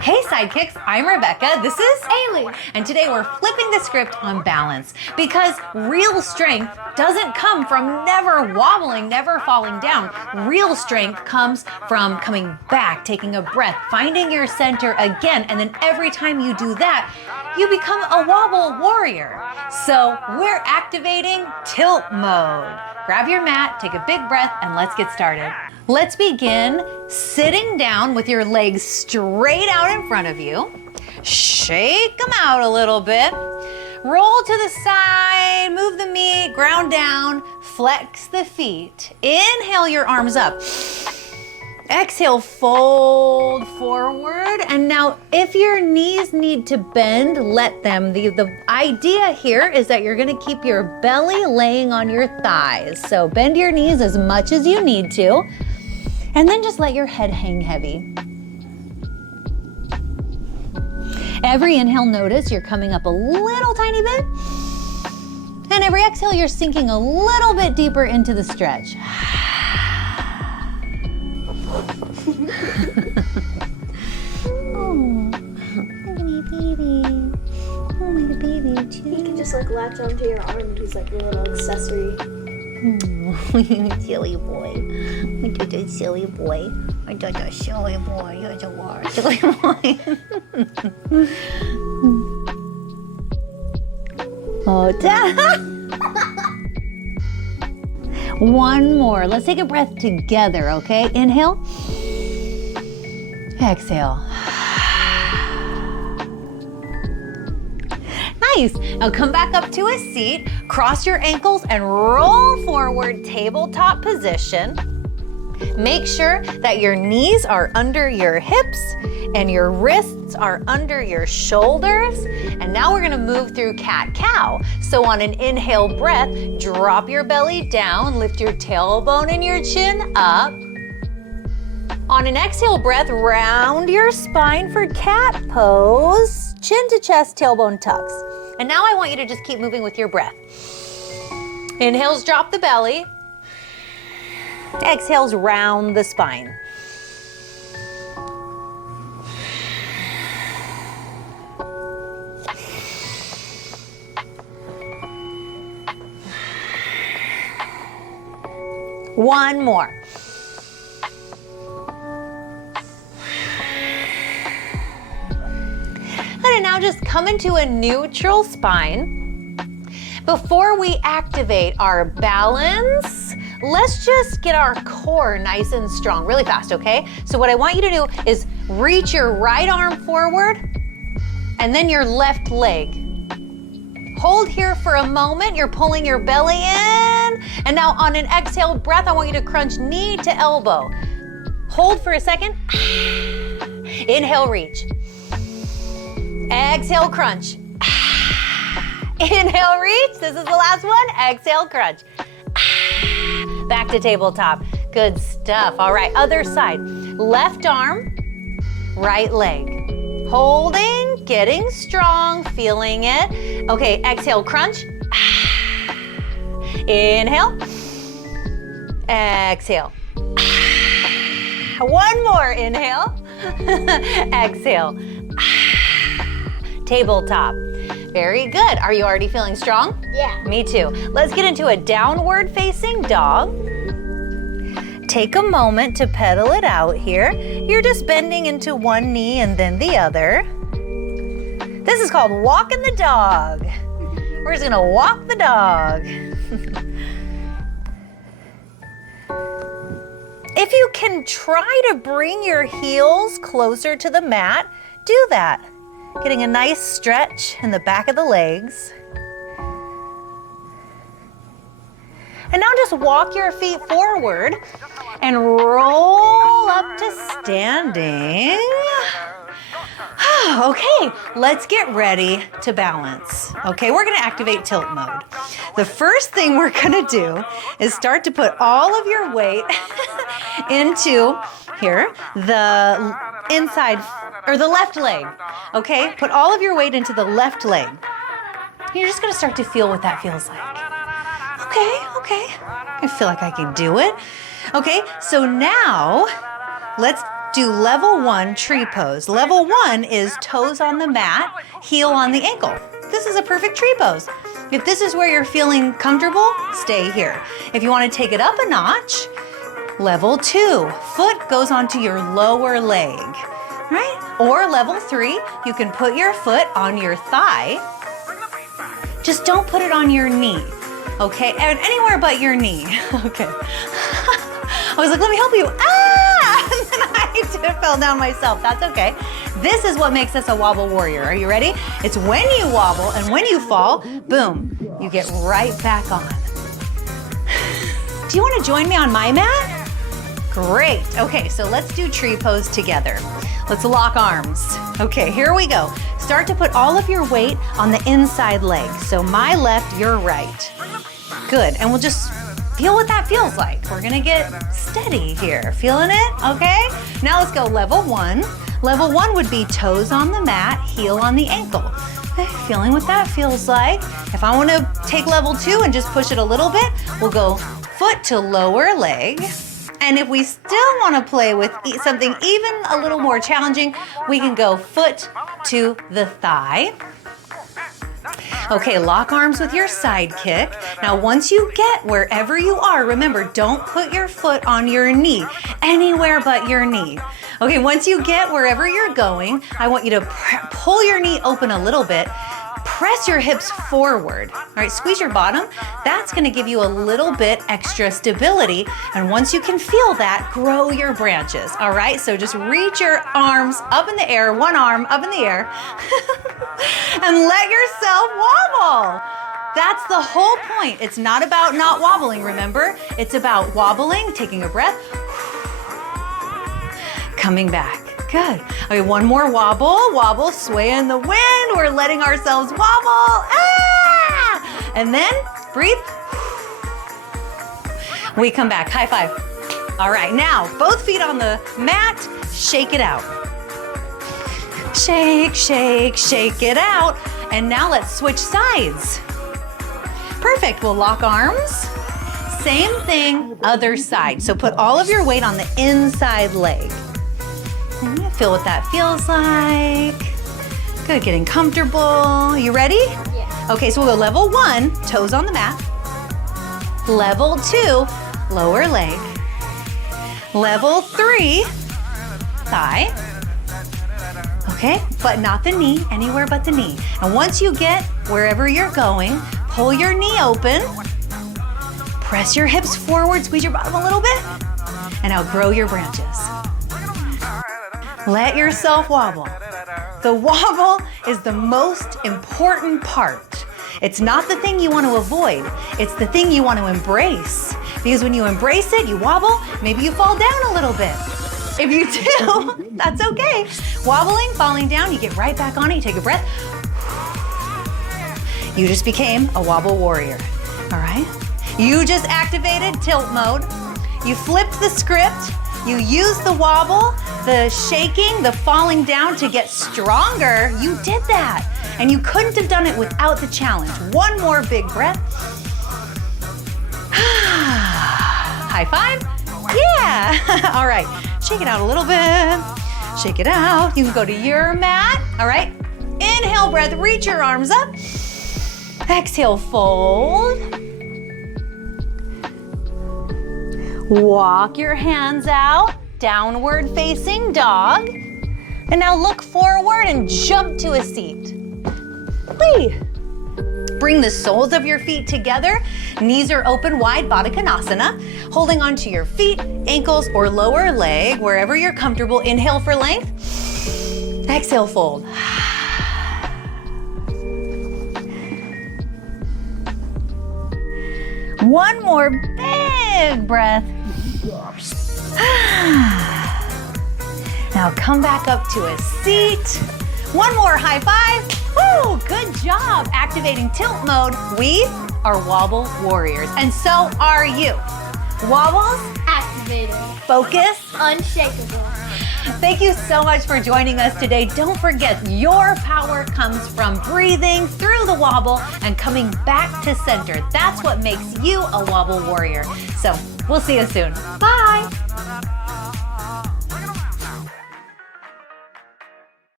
Hey Sidekicks, I'm Rebecca, this is Ailey. And today we're flipping the script on balance because real strength doesn't come from never wobbling, never falling down. Real strength comes from coming back, taking a breath, finding your center again, and then every time you do that, you become a wobble warrior. So we're activating tilt mode. Grab your mat, take a big breath, and let's get started. Let's begin sitting down with your legs straight out in front of you. Shake them out a little bit. Roll to the side, move the meat, ground down, flex the feet. Inhale your arms up. Exhale, fold forward. And now if your knees need to bend, let them. The idea here is that you're gonna keep your belly laying on your thighs. So bend your knees as much as you need to. And then just let your head hang heavy. Every inhale, notice you're coming up a little tiny bit. And every exhale, you're sinking a little bit deeper into the stretch. Oh, my baby. Oh, my baby, too. You can just like latch onto your arm and he's like a little accessory. Silly boy. You're a silly boy. You're a silly boy. You're a silly boy. Oh, one more. Let's take a breath together, okay? Inhale. Exhale. Nice. Now come back up to a seat, cross your ankles and roll forward, tabletop position. Make sure that your knees are under your hips and your wrists are under your shoulders. And now we're gonna move through cat-cow. So on an inhale breath, drop your belly down, lift your tailbone and your chin up. On an exhale breath, round your spine for cat pose. Chin to chest, tailbone tucks. And now I want you to just keep moving with your breath. Inhales, drop the belly. Exhales, round the spine. One more. And now just come into a neutral spine. Before we activate our balance, let's just get our core nice and strong, really fast, okay? So what I want you to do is reach your right arm forward and then your left leg. Hold here for a moment, you're pulling your belly in. And now on an exhale breath, I want you to crunch knee to elbow. Hold for a second. Inhale, reach. Exhale, crunch. Inhale, reach. This is the last one. Exhale, crunch. Back to tabletop. Good stuff. All right, other side. Left arm, right leg. Holding, getting strong, feeling it. Okay, exhale, crunch. Inhale. Exhale. One more. Inhale. Exhale. Tabletop. Very good. Are you already feeling strong? Yeah. Me too. Let's get into a downward facing dog. Take a moment to pedal it out here. You're just bending into one knee and then the other. This is called walking the dog. We're just gonna walk the dog. If you can try to bring your heels closer to the mat, do that. Getting a nice stretch in the back of the legs. And now just walk your feet forward and roll up to standing. Okay, let's get ready to balance. Okay, we're gonna activate tilt mode. The first thing we're gonna do is start to put all of your weight into here, the inside, or the left leg. Okay, put all of your weight into the left leg. You're just gonna start to feel what that feels like. Okay, I feel like I can do it. Okay, so now let's do level 1 tree pose. Level 1 is toes on the mat, heel on the ankle. This is a perfect tree pose. If this is where you're feeling comfortable, stay here. If you want to take it up a notch, level 2, foot goes onto your lower leg, right? Or level 3, you can put your foot on your thigh. Just don't put it on your knee, okay? And anywhere but your knee, okay? I was like, let me help you. Ah! And then I fell down myself. That's okay. This is what makes us a wobble warrior. Are you ready? It's when you wobble and when you fall, boom, you get right back on. Do you want to join me on my mat? Great. Okay, so let's do tree pose together. Let's lock arms. Okay, here we go. Start to put all of your weight on the inside leg. So my left, your right. Good, and we'll just feel what that feels like. We're gonna get steady here. Feeling it? Okay? Now let's go level 1. Level 1 would be toes on the mat, heel on the ankle. Okay, feeling what that feels like. If I wanna take level 2 and just push it a little bit, we'll go foot to lower leg. And if we still wanna play with something even a little more challenging, we can go foot to the thigh. Okay, lock arms with your side kick. Now, once you get wherever you are, remember, don't put your foot on your knee, anywhere but your knee. Okay, once you get wherever you're going, I want you to pull your knee open a little bit, press your hips forward. All right, squeeze your bottom. That's gonna give you a little bit extra stability. And once you can feel that, grow your branches. All right, so just reach your arms up in the air, one arm up in the air, and let yourself wobble. That's the whole point. It's not about not wobbling, remember? It's about wobbling, taking a breath, coming back. Good. Okay, one more wobble, wobble, sway in the wind. We're letting ourselves wobble. Ah! And then breathe. We come back, high five. All right, now both feet on the mat, shake it out. Shake, shake, shake it out. And now let's switch sides. Perfect, we'll lock arms. Same thing, other side. So put all of your weight on the inside leg. Feel what that feels like. Good, getting comfortable. You ready? Yeah. Okay, so we'll go level 1, toes on the mat. Level 2, lower leg. Level 3, thigh. Okay, but not the knee, anywhere but the knee. And once you get wherever you're going, pull your knee open. Press your hips forward, squeeze your bottom a little bit. And now grow your branches. Let yourself wobble. The wobble is the most important part. It's not the thing you want to avoid. It's the thing you want to embrace. Because when you embrace it, you wobble, maybe you fall down a little bit. If you do, that's okay. Wobbling, falling down, you get right back on it, you take a breath. You just became a wobble warrior, all right? You just activated tilt mode. You flipped the script. You used the wobble, the shaking, the falling down to get stronger. You did that. And you couldn't have done it without the challenge. One more big breath. High five. Yeah. All right. Shake it out a little bit. Shake it out. You can go to your mat. All right. Inhale, breath. Reach your arms up. Exhale, fold. Walk your hands out, downward facing dog. And now look forward and jump to a seat. Whee! Bring the soles of your feet together. Knees are open wide, Baddha Konasana. Holding onto your feet, ankles, or lower leg, wherever you're comfortable. Inhale for length. Exhale, fold. One more big breath. Now come back up to a seat. One more high five. Woo, good job activating tilt mode. We are wobble warriors, and so are you. Wobbles, Activated. focus. Unshakable. Thank you so much for joining us today. Don't forget, your power comes from breathing through the wobble and coming back to center. That's what makes you a wobble warrior. So we'll see you soon. Bye.